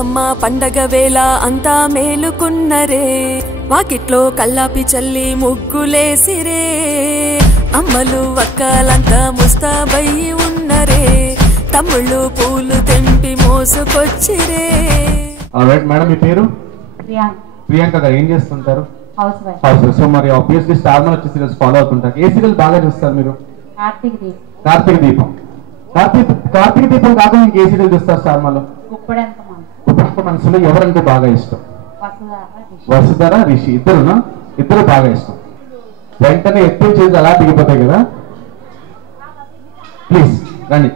బతుకమ్మ పండగ వేళ అంతా మేలుకున్నరే వాకిట్లో కల్లాపి చల్లి ముగ్గులేసిరే అమ్మలు వక్కలంతా ముస్తాబయ్యి ఉన్నరే తమ్ముళ్ళు పూలు తెంపి మోసుకొచ్చిరే. మేడం మీ పేరు? ప్రియాంక గారు. ఏం చేస్తుంటారు? House wife. సో మరి ఆబ్వియస్లీ స్టార్ మన వచ్చే సీరియల్స్ ఫాలో అవుతుంటారు. ఏ సీరియల్ బాగా చూస్తారు మీరు? కార్తీక దీపం. కార్తీక దీపం కాకుండా ఇంకే సీరియల్ చూస్తారు స్టార్ మనలో? ఇప్పుడు మనసులో ఎవరంటే బాగా ఇష్టం? వసుధర, రిషి. ఇద్దరు బాగా ఇష్టం. వెంటనే ఎత్తే చేసి అలా దిగిపోతాయి కదా. ప్లీజ్ రండి.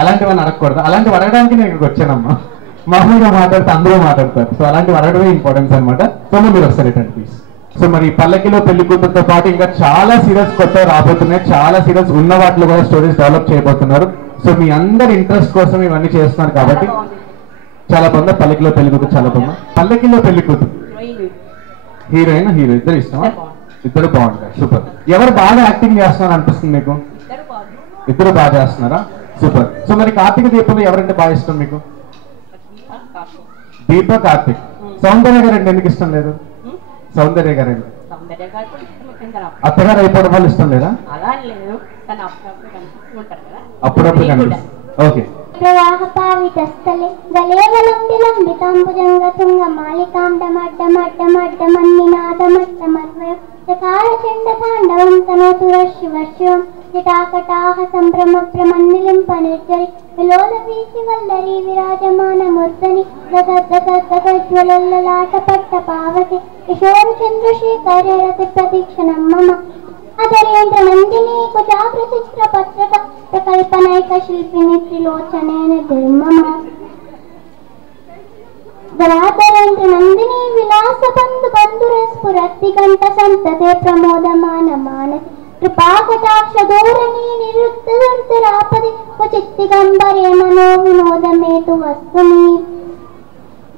అలాంటివన్నీ అడగకూడదు. అలాంటివి అడగడానికి నేను ఇక్కడికి వచ్చానమ్మా. మామూలుగా మాట్లాడితే అందరూ మాట్లాడతారు. సో అలాంటివి అడగడమే ఇంపార్టెన్స్ అనమాట. సో మీరు ఒకసారి రండి ప్లీజ్. సో మరి పల్లకిలో పెళ్లి కూతురుతో పాటు ఇంకా చాలా సీరియల్స్ కొత్తగా రాబోతున్నాయి. చాలా సీరియల్స్ ఉన్న వాటిలో కూడా స్టోరీస్ డెవలప్ చేయబోతున్నారు. సో మీ అందరి ఇంట్రెస్ట్ కోసం ఇవన్నీ చేస్తున్నారు కాబట్టి చాలా బాగుంది. పల్లకిలో పెళ్లి కూతురు చాలా బాగుంది. పల్లకిలో పెళ్లి కూతురు హీరోయిన్ హీరో ఇద్దరు ఇష్టమా? ఇద్దరు బాగుంటారు. సూపర్. ఎవరు బాగా యాక్టింగ్ చేస్తున్నారు అనిపిస్తుంది మీకు? ఇద్దరు బాగా చేస్తున్నారా? సూపర్. సో మరి కార్తీక దీపంలో ఎవరంటే బాగా ఇష్టం మీకు? దీప, కార్తీక్. సౌందర్య గారు అంటే ఎందుకు ఇష్టం లేదు? సౌందర్య గారు అత్తగారు అయిపోవడం వల్ల ఇష్టం లేదా? అప్పుడప్పుడు కనిపిస్తుంది. ఓకే. ప్రవాహపావితస్థలే గలేవలంబిలంబితాంబుజంగతుంగ మాలికాండమడ్డమడ్డమడ్డమన్నినాదమట్టమర్వయం చకారచండతాండవం తనోతుర శివశివం జటాకటాహ సంభ్రమభ్రమన్నిలింపనిర్జరి విలోలవీచి వల్లరీ విరాజమానమూర్ధని దగద్దగద్దగజ్వలల్లలాట పట్టపావతి కిశోర చంద్రశేఖరేరతి ప్రదీక్షణం మమ అధరేంద్ర నందిని కుజాగ్రచిత్ర పత్రక ప్రకల్పనైక శిల్పిని త్రిలోచనేన ధర్మమ ధరాధరేంద్ర నందిని విలాస బంధు బంధురస్ఫురత్తి గంట సంతతే ప్రమోదమాన మానసి కృపాకటాక్ష ధోరణి నిరుద్ధరాపది క్వచిత్తిగంబరే మనో వినోదమేతు వస్తుని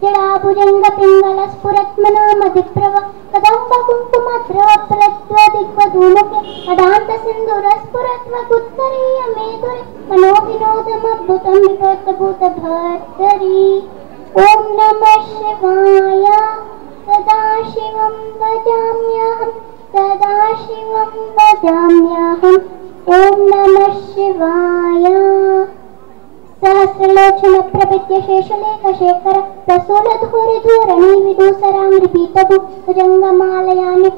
జడాభుజంగ పింగళ స్ఫురత్మనామధిప్రవ కదంబ కుంకుమద్రవ ప్రద్వదిగ్వధూముఖే అదాంత సింధుర స్ఫురత్వ గుత్తరీయ మేధురే మనో వినోదమద్భుతం విభూత భర్తరీ. ఓం నమః శివాయ. సదాశివం భజామ్యహం సదాశివం భజామ్యహం. ఓం నమః శివాయ. సహస్రలోచన ప్రభిత్య శేషలేఖ శేఖర ప్రసూలధూరి ధూరణి విదూసరాంగ్రిపీతభు భుజంగమాలయాన్ని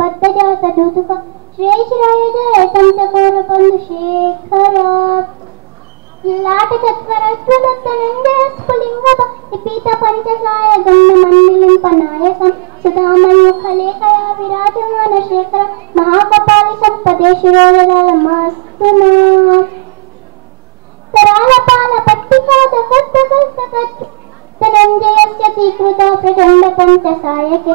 బద్ధజాత దూతుక శ్రేయశ్రాయజయ సంచకోర బంధు శేఖర లాటచత్వరజ్వలత్తనంజయ స్ఫులింగభ నిపీత పంచసాయ గంధమన్నిలింపనాయకం సుధామయూఖలేఖయా విరాజమాన శేఖర మహాకపాలి సంపదే శిరోజలమస్తునా తరాలపాల పట్టికాదకద్దకద్దకచ్చు ధనంజయస్య తీకృత ప్రచండ పంచసాయకే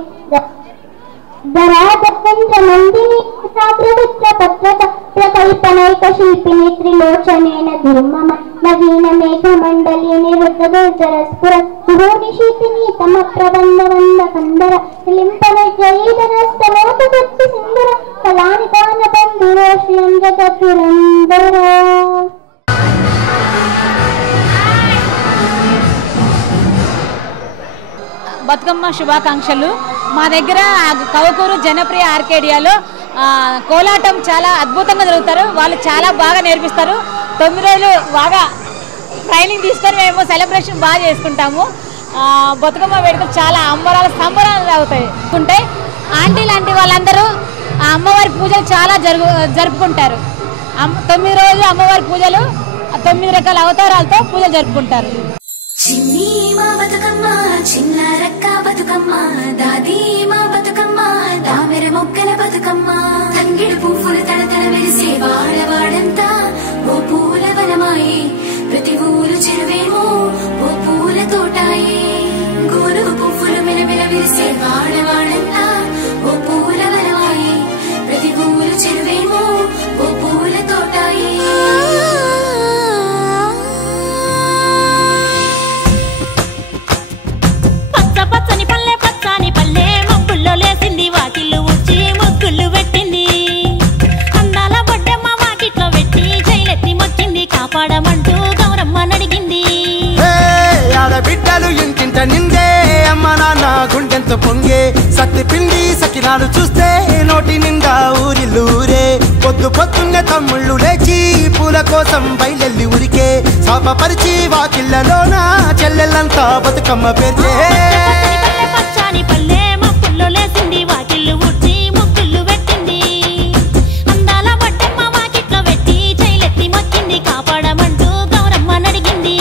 ధరాధరంద్ర నందిని సాగ్రవిత్ర పత్రక ప్రకల్పనైక శిల్పిని త్రిలోచనేన ధర్మమ నవీన మేఘ మండలి నిరుద్ధరస్ఫుర భూనిశీతిని తమ ప్రబంధ వంద కందర లింపన జయీధనస్తనోపగచ్చి సింధుర కళాని దాన బంధురోషియం జగద్దురందర. బతుకమ్మ శుభాకాంక్షలు. మా దగ్గర కవకూరు జనప్రియ ఆర్కేడియాలో కోలాటం చాలా అద్భుతంగా జరుగుతారు. వాళ్ళు చాలా బాగా నేర్పిస్తారు. 9 రోజులు బాగా ట్రైనింగ్ తీసుకొని మేము సెలబ్రేషన్ బాగా చేసుకుంటాము. బతుకమ్మ వేడుకలు చాలా సంబరాలు అవుతాయి. ఆంటీ లాంటి వాళ్ళందరూ అమ్మవారి పూజలు చాలా జరుపుకుంటారు. 9 రోజులు అమ్మవారి పూజలు 9 రకాల అవతారాలతో పూజలు జరుపుకుంటారు. చిన్ని మా బతుకమ్మ చిన్న రక్క బతుకమ్మ దాది మా బతుకమ్మ దామెర మొక్కల బతుకమ్మ తంగిడు పువ్వులు తడతడ మెరిసే వాడవాడంతా ఓ పూల వనమాయే ప్రతి ఊరు చెరువేమో ఓ పూల తోటాయే గోరు పువ్వులు మెలమెల మెరిసే వాడవాడంతా ఓ పూల వనమాయే ప్రతి ఊరు చెరువేమో ఓ పూల తోటాయే. పచ్చని పల్లె పచ్చని పల్లె మబ్బుల్లో లేసింది వాకిళ్ళు ఉచ్చి ముగ్గులు పెట్టింది అందాల బొడ్డమ్మ వాకిట్లో పెట్టి జైలెత్తి మొక్కింది కాపాడమంటూ గౌరమ్మ నడిగింది. పొంగే సత్తి పిండి సకినాలు చూస్తే నోటి నిండా ఊరిల్లూరే పొద్దు పొద్దున్నే తమ్ముళ్ళు లేచి పూల కోసం బయలెల్లి ఉరికే శాపపరిచి వాకిళ్ళలోన చెల్లెళ్ళంతా బతుకమ్మ పేర్చే పచ్చని పల్లె మబ్బుల్లో లేసింది వాకిళ్ళు ఊడ్చి ముగ్గులు పెట్టింది అందాల బట్టమ్మ వాకిట్లో పెట్టి చైలెత్తి మొక్కింది కాపాడమంటూ గౌరమ్మ నడిగింది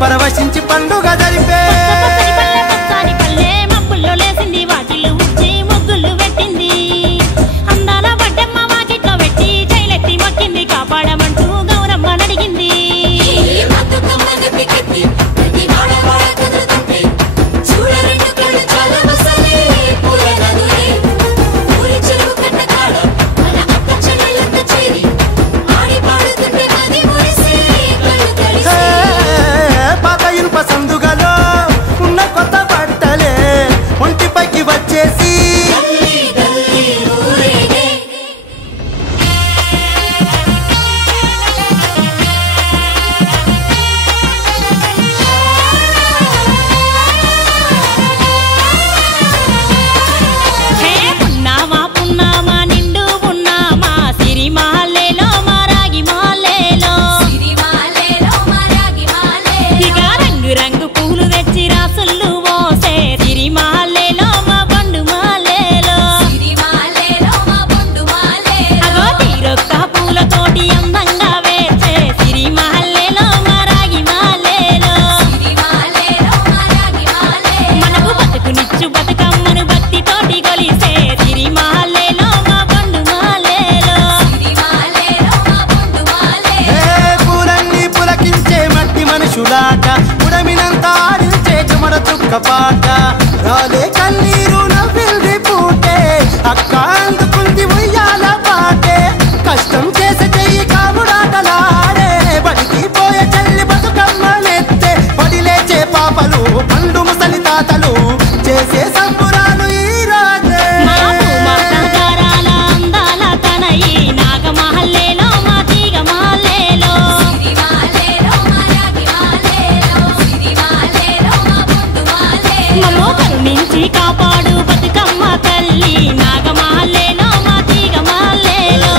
పరవశించి పండుగ జరిపే పచ్చని పల్లె మబ్బుల్లో లేసింది వాకిళ్ళు ఊడ్చి ముగ్గులు పెట్టింది అందాల బట్టమ్మ వాకిట్లో పెట్టి చైలెత్తి మొక్కింది కాపాడమంటూ గౌరమ్మ నడిగింది సందుగలో ఉన్న కొత్త బట్టలే ఒంటిపైకి వచ్చేసి పున్నామా పున్నామా నిండు పున్నామా సిరిమాలేలో మారాగి మాలేలో ఇక రంగు రంగు పూలు తెచ్చి రాసులు మోసే సిరిమాలేలో మా బండు మాలేలో అగో తీరొక్క పూలతోటి అందంగా వేసే సిరిమాలేలో మారాగి మాలేలో మనకు బతుకునిచ్చు బతుకమ్మను భక్తితోటి కొలిసే సిరిమాలేలో మా బండు మాలేలో పూలన్నీ పులకించే మట్టి మనుషులాట ఉడమినంతా ఆడించే చెమడ చుక్కపాట రాలే కన్నీరు నవ్విల్ది పూటే అక్క అందుకుంది ఉయ్యాల పాటే కష్టం చేసే చెయ్యి కాముడాటలాడే బడికి పోయే చెల్లి బతుకమ్మనెత్తే పడి లేచే పాపలు పండు ముసలి తాతలు చేసే సంబురాలు ఈ రాజే మాతాగారాల అందాల తనయి నాగమహల్లేలో మా తీగమాలేలో మమ్మో కరుణించి కాపాడు బతుకమ్మ తల్లి నాగమహల్లేలో మా తీగమాలేలో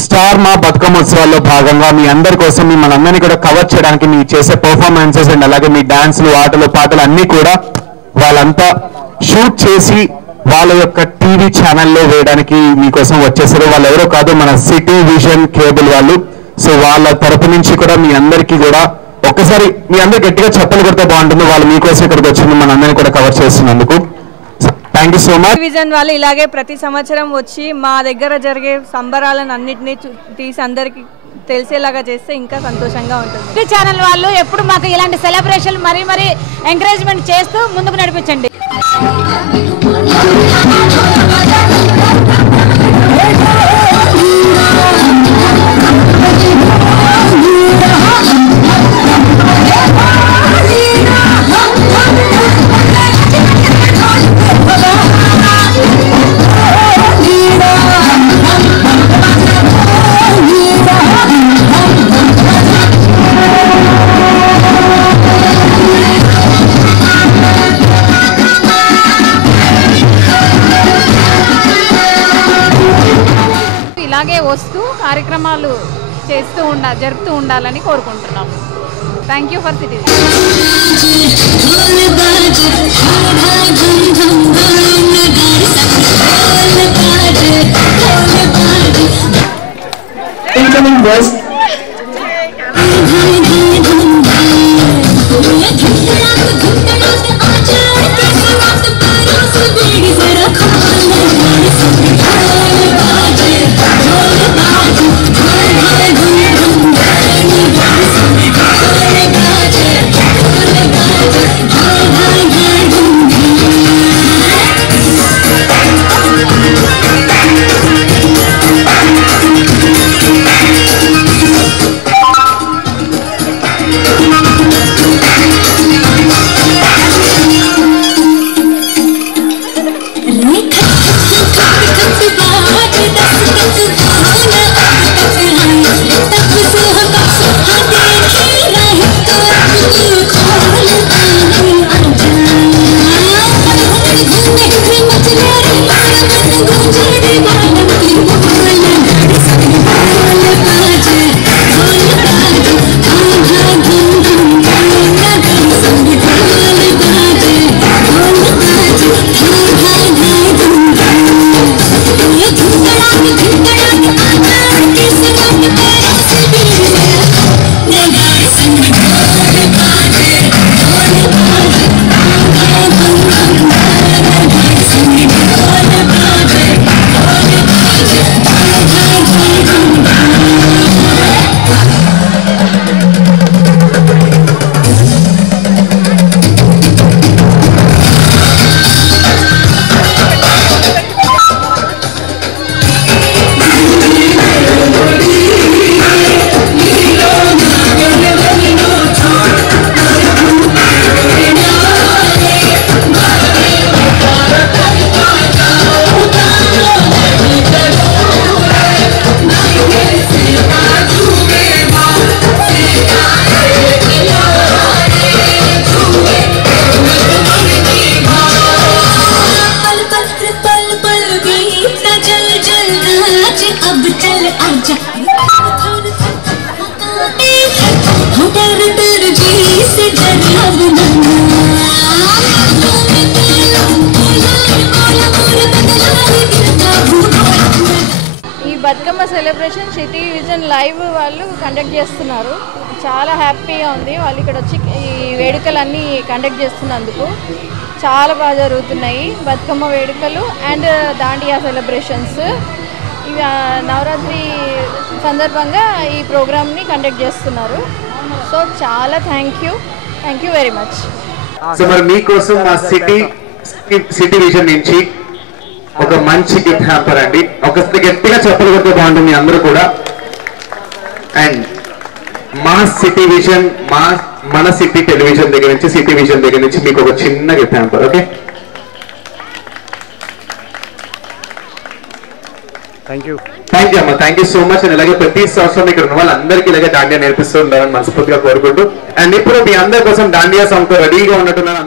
స్టార్ మా బతుకమ్మ ఉత్సవాల్లో భాగంగా మీ అందరి కోసం మిమ్మల్ని అందరినీ కూడా కవర్ చేయడానికి మీ చేసే పర్ఫార్మెన్సెస్ అండ్ అలాగే మీ డాన్స్లు ఆటలు పాటలు అన్ని కూడా వాళ్ళంతా షూట్ చేసి వాళ్ళ యొక్క టీవీ ఛానల్లో వేయడానికి మీకోసం వచ్చేసారు. వాళ్ళు ఎవరో కాదు, మన సిటీ విజన్ కేబుల్ వాళ్ళు. సో వాళ్ళ తరపు నుంచి కూడా మీ అందరికీ కూడా ఒక్కసారి మీ అందరు గట్టిగా చెప్పలు కొడితే బాగుంటుంది. వాళ్ళు మీకోసం ఇక్కడికి వచ్చింది మన అందరినీ కూడా కవర్ చేస్తున్నందుకు thank you so much. Vision వాళ్ళు ఇలాగే ప్రతి సంవత్సరం వచ్చి మా దగ్గర జరిగే సంబరాలను అన్నిటినీ తీసి అందరికి తెలిసేలాగా చేస్తే ఇంకా సంతోషంగా ఉంటుంది. ఛానల్ వాళ్ళు ఎప్పుడు మాకు ఇలాంటి సెలబ్రేషన్ మరీ ఎంకరేజ్మెంట్ చేస్తూ ముందుకు నడిపించండి. ఇలాగే వస్తూ కార్యక్రమాలు జరుపుతూ ఉండాలని కోరుకుంటున్నాం. Thank you for city. members. Bathukamma celebration city vision live వాళ్ళు కండక్ట్ చేస్తున్నారు. చాలా హ్యాపీగా ఉంది వాళ్ళు ఇక్కడ వచ్చి ఈ వేడుకలన్నీ కండక్ట్ చేస్తున్నందుకు. చాలా బాగా జరుగుతున్నాయి బతుకమ్మ వేడుకలు అండ్ దాండియా సెలబ్రేషన్స్. ఇవి నవరాత్రి సందర్భంగా ఈ ప్రోగ్రామ్ని కండక్ట్ చేస్తున్నారు. సో చాలా thank you very much. So మరి మీకోసం మా సిటీ విజన్ నుంచి ఒక మంచి గిఫ్ట్ హ్యాంపర్ అండి. ఒకసారి గట్టిగా చెప్పలు కొడితే బాగుంటుంది అందరూ కూడా. అండ్ మా సిటీ విజన్ మన సిటీ టెలివిజన్ దగ్గర నుంచి సిటీ విజన్ దగ్గర నుంచి మీకు ఒక చిన్న gift hamper. Okay, thank you అమ్మా, thank you so much. And ఇలాగే ప్రతి సంవత్సరం ఇక్కడ ఉన్న వాళ్ళందరికీ ఇలాగే దాండియా నేర్పిస్తూ ఉండాలని మనస్ఫూర్తిగా కోరుకుంటూ అండ్ ఇప్పుడు మీ అందరి కోసం దాండియా సాంగ్ తో రెడీగా ఉన్నట్టున్నారు.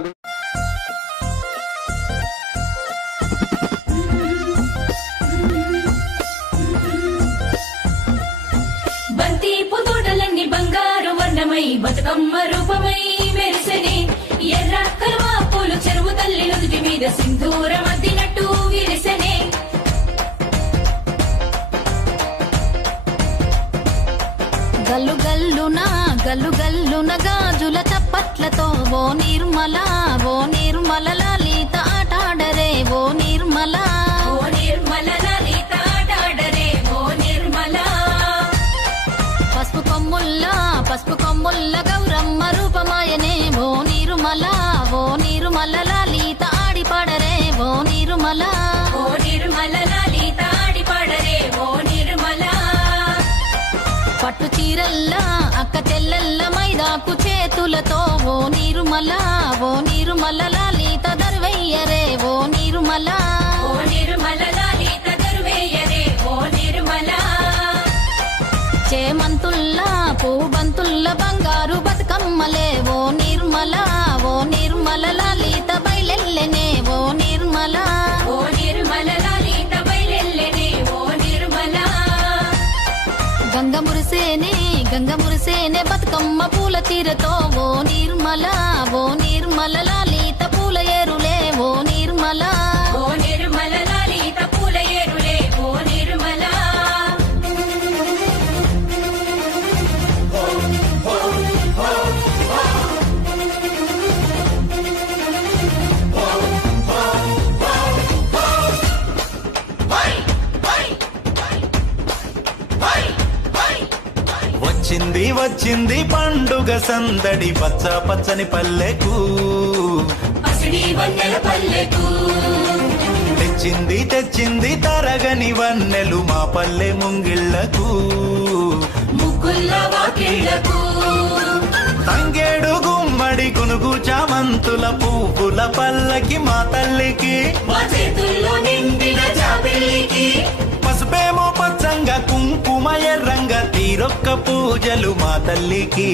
బంగారు వర్ణమై బతుకమ్మ రూపమై మెరిసెనే ఎర్ర కలువ పూలు చెరువు తల్లి నుదుటి మీద సింధూరం అద్దినట్టు విరిసెనే. గల్లు గల్లున గాజుల చప్పట్లతో ఓ నిర్మల లలిత ఆటాడరే ఓ నిర్మల లలిత ఆటాడరే ఓ నిర్మల. పసుపు కొమ్ముల్ల గౌరమ్మ రూపమాయనే ఓ నిర్మల లలిత ఆడిపాడరే ఓ నిర్మల లలిత ఆడిపాడరే ఓ నిర్మల. పట్టు చీరల్లా అక్క చెల్లెల్ల మైదాకు చేతులతో ఓ నిర్మల లలిత దర్వయ్యరే ఓ నిర్మల లలిత దర్వయ్యరే ఓ నిర్మల. చేమంతుల్లా పూబంతుల్ల బంగారు బతుకమ్మలే ఓ నిర్మల లలిత బయలెల్లెనే ఓ నిర్మల లలిత బయలెల్లెనే ఓ నిర్మల. గంగ మురిసేనే బతుకమ్మ పూల తీరతో ఓ నిర్మల లలిత పూల ఏరులే ఓ నిర్మల లలిత పూల ఏరులే ఓ నిర్మల. వచ్చింది పండుగ సందడి పచ్చ పచ్చని పల్లెకు తెచ్చింది తరగని వన్నెలు మా పల్లె ముంగిళ్లకు తంగేడు గుమ్మడి గునుగు చామంతుల పువ్వుల పల్లకి మా తల్లికి పసుపేమో పచ్చంగా కుంకుమ ఎర్రంగా తీరొక్క పూజలు మా తల్లికి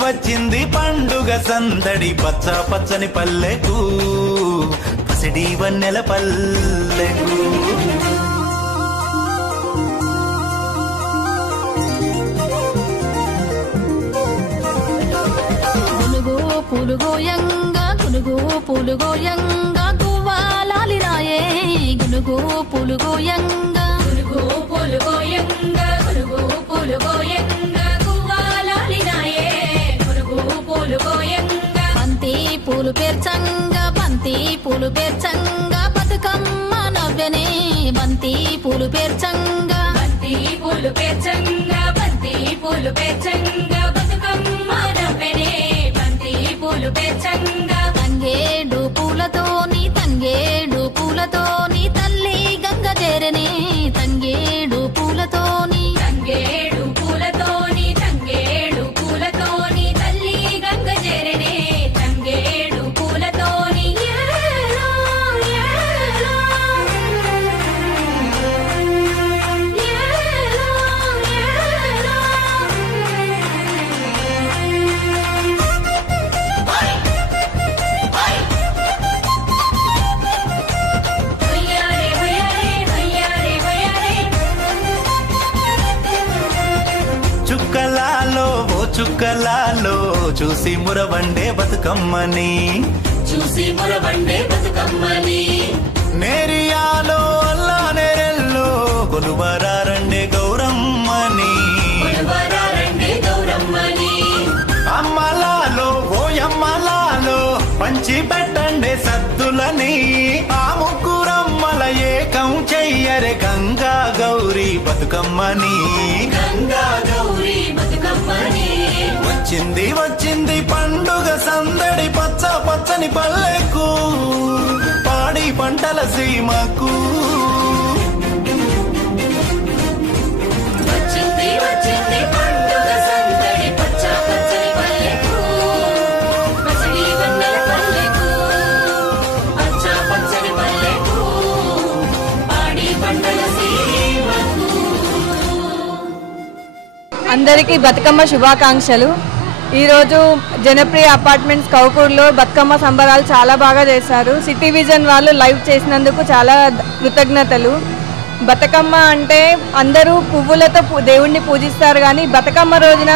వచ్చింది పండుగ సందడి పచ్చ పచ్చని పల్లెకు పసిడి వన్నెల పల్లెకు పూలుగోయంగా గువ్వాలాలిరాయే గునుగు పూలుగోయంగా బంతి పూలు పేర్చంగా బతుకమ్మ నవ్వెనే బంతి పూలు పేర్చంగా బతుకమ్మ నవ్వెనే బంతి పూలు పేర్చంగా తంగేడు పూలతోని తల్లి గంగ చేరనే తంగేడు పూలతోని తల్లి గంగ చేరనే తంగేడు పూలతోని చుక్కలాలో చూసి మురవండే బతుకమ్మని నేరియాలో అల్లా నేరెల్లో కొలువరారండే గౌరమ్మని అమ్మలాలో ఓయమ్మలాలో పంచి పెట్టండే సద్దులని ఆ ముగ్గురమ్మల ఏకం చెయ్యరే గంగా గౌరీ బతుకమ్మని వచ్చింది పండుగ సందడి పచ్చ పచ్చని పల్లెకు పాడి పంటల సీమకు అందరికీ బతుకమ్మ శుభాకాంక్షలు. ఈరోజు జనప్రియ అపార్ట్మెంట్స్ కౌకూర్లో బతుకమ్మ సంబరాలు చాలా బాగా చేశారు. సిటీ విజన్ వాళ్ళు లైవ్ చేసినందుకు చాలా కృతజ్ఞతలు. బతుకమ్మ అంటే అందరూ పువ్వులతో దేవుణ్ణి పూజిస్తారు, కానీ బతుకమ్మ రోజున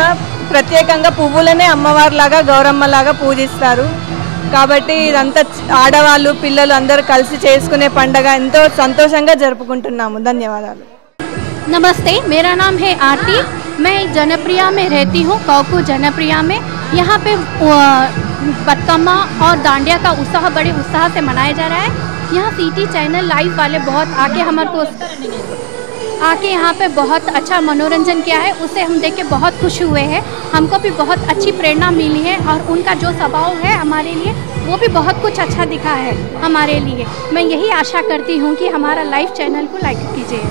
ప్రత్యేకంగా పువ్వులనే అమ్మవారిలాగా గౌరమ్మలాగా పూజిస్తారు. కాబట్టి ఇదంతా ఆడవాళ్ళు పిల్లలు అందరూ కలిసి చేసుకునే పండగ ఎంతో సంతోషంగా జరుపుకుంటున్నాము. ధన్యవాదాలు. नमस्ते, मेरा नाम है आरती। मैं जनप्रिया में रहती हूँ, कौकूर जनप्रिया में। यहाँ पे बतकम्मा और डांडिया का उत्साह बड़े उत्साह से मनाया जा रहा है। यहाँ सिटी चैनल लाइव वाले बहुत आके यहाँ पे बहुत अच्छा मनोरंजन किया है, उसे हम देख के बहुत खुश हुए हैं। हमको भी बहुत अच्छी प्रेरणा मिली है और उनका जो स्वभाव है हमारे लिए वो भी बहुत कुछ अच्छा दिखा है हमारे लिए। मैं यही आशा करती हूँ कि हमारा लाइव चैनल को लाइक कीजिए।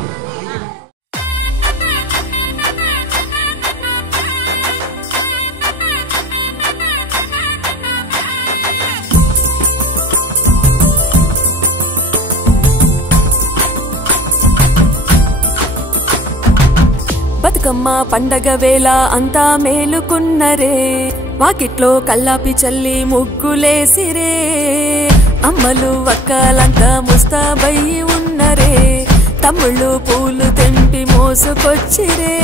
బతుకమ్మ పండగ వేళ అంతా మేలుకున్నరే, వాకిట్లో కల్లాపి చల్లి ముగ్గులేసిరే, అమ్మలు అక్కలంతా ముస్తాబయ్యి ఉన్నరే, తమ్ముళ్ళు పూలు తెంపి మోసుకొచ్చిరే.